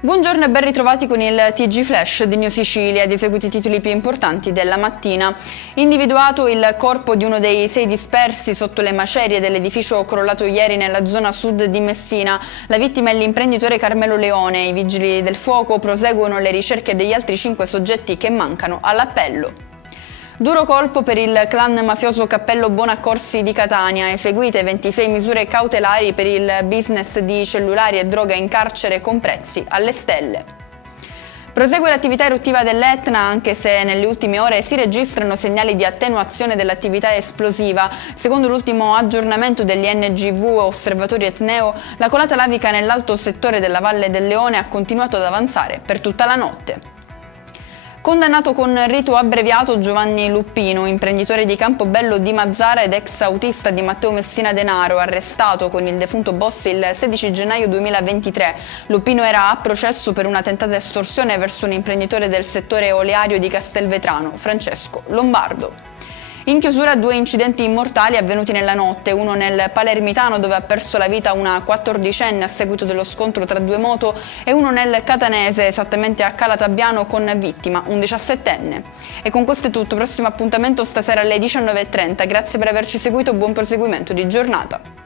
Buongiorno e ben ritrovati con il TG Flash di New Sicilia ed eseguiti i titoli più importanti della mattina. Individuato il corpo di uno dei 6 dispersi sotto le macerie dell'edificio crollato ieri nella zona sud di Messina. La vittima è l'imprenditore Carmelo Leone. I vigili del fuoco proseguono le ricerche degli altri 5 soggetti che mancano all'appello. Duro colpo per il clan mafioso Cappello Bonaccorsi di Catania, eseguite 26 misure cautelari per il business di cellulari e droga in carcere con prezzi alle stelle. Prosegue l'attività eruttiva dell'Etna, anche se nelle ultime ore si registrano segnali di attenuazione dell'attività esplosiva. Secondo l'ultimo aggiornamento dell'INGV Osservatorio Etneo, la colata lavica nell'alto settore della Valle del Leone ha continuato ad avanzare per tutta la notte. Condannato con rito abbreviato Giovanni Luppino, imprenditore di Campobello di Mazzara ed ex autista di Matteo Messina Denaro, arrestato con il defunto boss il 16 gennaio 2023. Luppino era a processo per una tentata estorsione verso un imprenditore del settore oleario di Castelvetrano, Francesco Lombardo. In chiusura 2 incidenti mortali avvenuti nella notte, uno nel Palermitano dove ha perso la vita una 14enne a seguito dello scontro tra 2 moto e uno nel Catanese, esattamente a Calatabbiano, con vittima un 17enne. E con questo è tutto, prossimo appuntamento stasera alle 19:30, grazie per averci seguito, buon proseguimento di giornata.